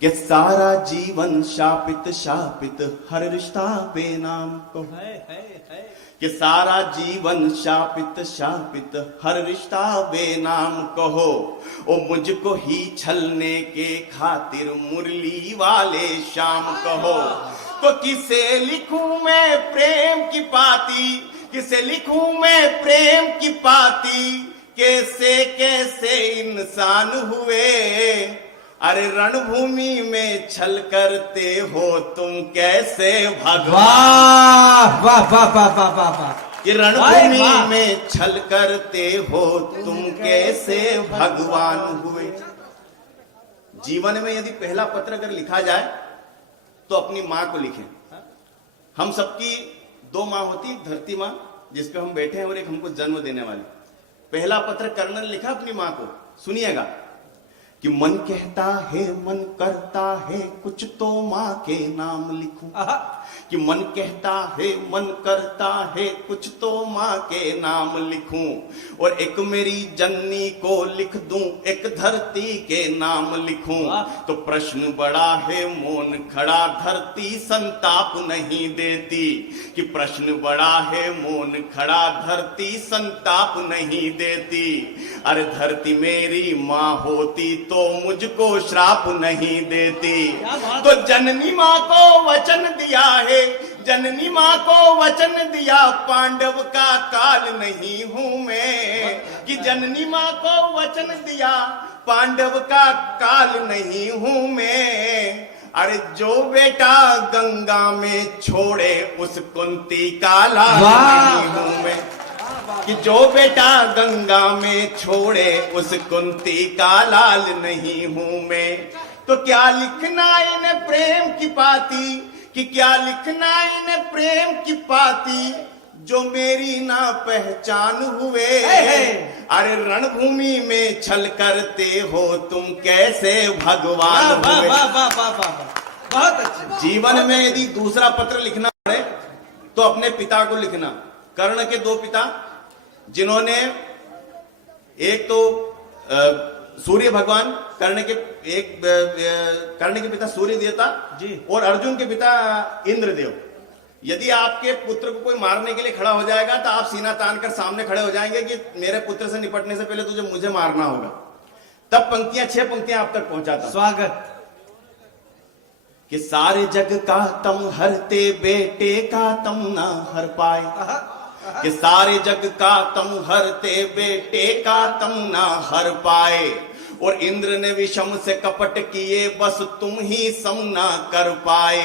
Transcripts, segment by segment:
कि सारा जीवन शापित शापित हर रिश्ता बेनाम को, कि सारा जीवन शापित शापित हर रिश्ता बेनाम कहो। ओ मुझको ही छलने के खातिर मुरली वाले शाम कहो। तो किसे लिखूं मैं प्रेम की पाती, किसे लिखूं मैं प्रेम की पाती, कैसे कैसे इंसान हुए। अरे रणभूमि में छल करते हो तुम कैसे भगवान। वाह वाह वाह वाह वाह वाह वाह। कि रणभूमि में छल करते हो तुम कैसे भगवान हुए। जीवन में यदि पहला पत्र अगर लिखा जाए तो अपनी मां को लिखें। हम सबकी दो मां होती, धरती मां जिस पे हम बैठे हैं और एक हमको जन्म देने वाली। पहला पत्र कर्नल लिखा अपनी मां को, सुनिएगा। कि मन कहता है मन करता है कुछ तो मां के नाम लिखूं। कि मन कहता है मन करता है कुछ तो मां के नाम लिखूं। और एक मेरी जननी को लिख दूं, एक धरती के नाम लिखूं। तो प्रश्न बड़ा है मौन खड़ा, धरती संताप नहीं देती। कि प्रश्न बड़ा है मौन खड़ा, धरती संताप नहीं देती। अरे धरती मेरी मां होती तो मुझको श्राप नहीं देती। तो जननी मां को वचन दिया है, जननी मां को वचन दिया, पांडव का काल नहीं हूं मैं। कि जननी मां को वचन दिया, पांडव का काल नहीं हूं मैं। अरे जो बेटा गंगा में छोड़े उस कुंती का लाल नहीं हूं मैं। कि जो बेटा गंगा में छोड़े उस कुंती का लाल नहीं हूं मैं। तो क्या लिखना इन्हें प्रेम की पाती, कि क्या लिखना इन्हें प्रेम की पाती, जो मेरी ना पहचान हुए। अरे रणभूमि में छल करते हो तुम कैसे भगवान हुए। बहुत अच्छा। जीवन में यदि दूसरा पत्र लिखना पड़े तो अपने पिता को लिखना। कर्ण के दो पिता, जिन्होंने एक तो सूर्य भगवान, कर्ण के पिता सूर्य देवता जी, और अर्जुन के पिता इंद्रदेव। यदि आपके पुत्र को कोई मारने के लिए खड़ा हो जाएगा तो आप सीना तान कर सामने खड़े हो जाएंगे कि मेरे पुत्र से निपटने से पहले तुझे मुझे मारना होगा। तब पंक्तियां, 6 पंक्तियां आप तक पहुंचाता। स्वागत। कि सारे जग का तम हरते, बेटे का तम ना हर पाए। कि सारे जग का तम हरते, बेटे का तम ना हर पाए। और इंद्र ने विषम से कपट किए, बस तुम ही सम ना कर पाए।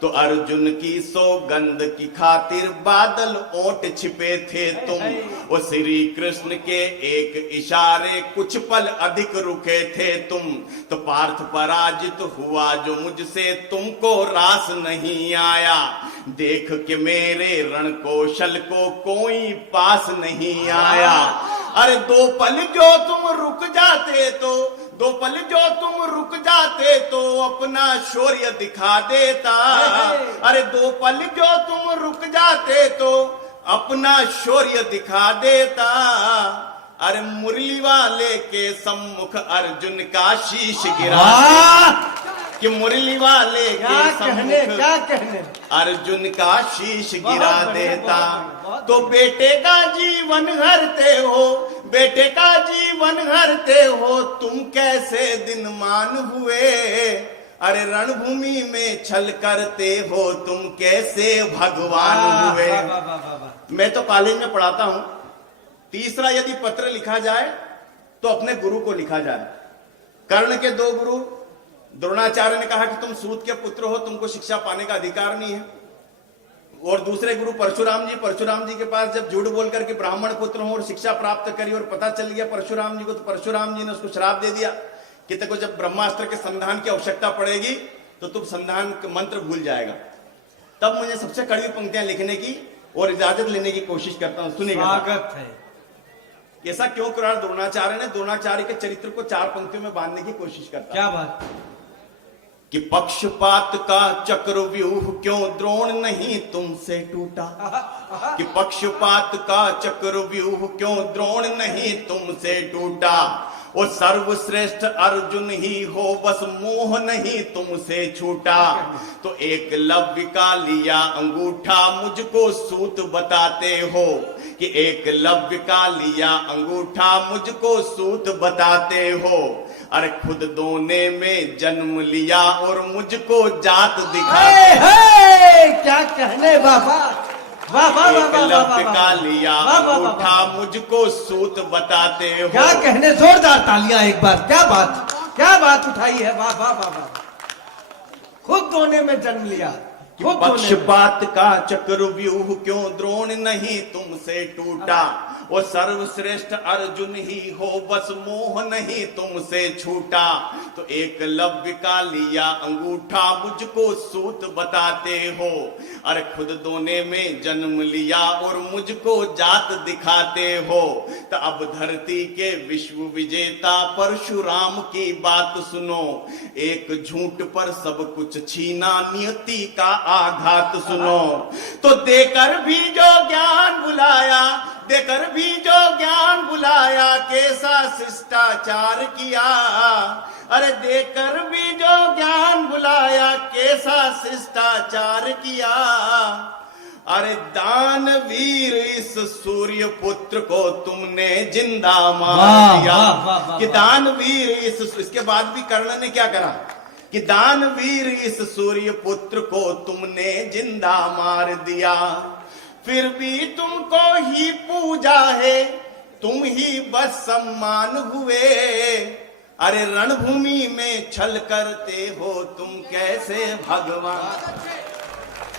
तो अर्जुन की सौगंध की खातिर बादल ओट छिपे थे तुम। और श्री कृष्ण के एक इशारे कुछ पल अधिक रुके थे तुम। तो पार्थ पराजित हुआ जो मुझसे तुमको रास नहीं आया। देख के मेरे रण कौशल को कोई पास नहीं आया। अरे दो पल जो तुम रुक जाते तो, दो पल जो तुम रुक जाते तो अपना शौर्य दिखा देता। अरे दो पल जो तुम रुक जाते तो अपना शौर्य दिखा देता। अरे मुरली वाले के सम्मुख अर्जुन का शीश गिरा। कि मुरली वाले के सम्मुख क्या कहने अर्जुन का शीश गिरा देता। तो बेटे का जीवन हरते हो, बेटे का जीवन हरते हो तुम कैसे दिन मान हुए। अरे रणभूमि में छल करते हो तुम कैसे भगवान हुए। मैं तो कॉलेज में पढ़ाता हूं। तीसरा यदि पत्र लिखा जाए तो अपने गुरु को लिखा जाए। कर्ण के दो गुरु, द्रोणाचार्य ने कहा कि तुम सूत के पुत्र हो, तुमको शिक्षा पाने का अधिकार नहीं है। और दूसरे गुरु परशुराम जी, परशुराम जी के पास जब झूठ बोलकर के ब्राह्मण पुत्र हो और शिक्षा प्राप्त करी और पता चल गया परशुराम जी को, तो परशुराम जी ने उसको श्राप दे दिया कि तेको जब ब्रह्मास्त्र के संधान की आवश्यकता पड़ेगी तो तुम संधान के मंत्र भूल जाएगा। तब मुझे सबसे कड़वी पंक्तियां लिखने की और इजाजत लेने की कोशिश करता हूं। सुनिएगा। स्वागत है। ऐसा क्यों करा द्रोणाचार्य ने? द्रोणाचार्य के चरित्र को 4 पंक्तियों में बांधने की कोशिश करता। क्या बात। कि पक्षपात का चक्रव्यूह क्यों द्रोण नहीं तुमसे टूटा। कि पक्षपात का चक्रव्यूह क्यों द्रोण नहीं तुमसे टूटा। वो सर्वश्रेष्ठ अर्जुन ही हो, बस मोह नहीं तुमसे छूटा। तो एकलव्य का लिया अंगूठा, मुझको सूत बताते हो कि एकलव्य का लिया अंगूठा, मुझको सूत बताते हो। अरे खुद दोने में जन्म लिया और मुझको जात दिखाते हो। क्या कहने बाबा, वाह वाह वाह वाह वाह एकलव्य का लिया अंगूठा, मुझको सूत बताते हो। क्या कहने, जोरदार तालियां एक बार। क्या बात उठाई है, वाह वाह वाह वाह। खुद दोने में जन्म लिया, खुद दोने में। पक्षपात का चक्रव्यूह क्यों द्रोण नहीं तुमसे टूटा। वो सर्वश्रेष्ठ अर्जुन ही हो, बस मोह नहीं तुमसे छूटा। तो एकलव्य का लिया अंगूठा, मुझको सूत बताते हो। अरे खुद दोने में जन्म लिया और मुझको जात दिखाते हो। तो अब धरती के विश्व विजेता परशुराम की बात सुनो। एक झूठ पर सब कुछ छीना, नियति का आघात सुनो। तो देकर भी जो ज्ञान बुलाया, देकर भी जो ज्ञान बुलाया, कैसा शिष्टाचार किया। अरे देकर भी जो ज्ञान बुलाया, कैसा शिष्टाचार किया। अरे दानवीर इस सूर्य पुत्र को तुमने जिंदा मार दिया। कि दानवीर इसके बाद भी कर्ण ने क्या करा कि दानवीर इस सूर्य पुत्र को तुमने जिंदा मार दिया। फिर भी तुमको ही पूजा है, तुम ही बस सम्मान हुए। अरे रणभूमि में छल करते हो तुम कैसे भगवान।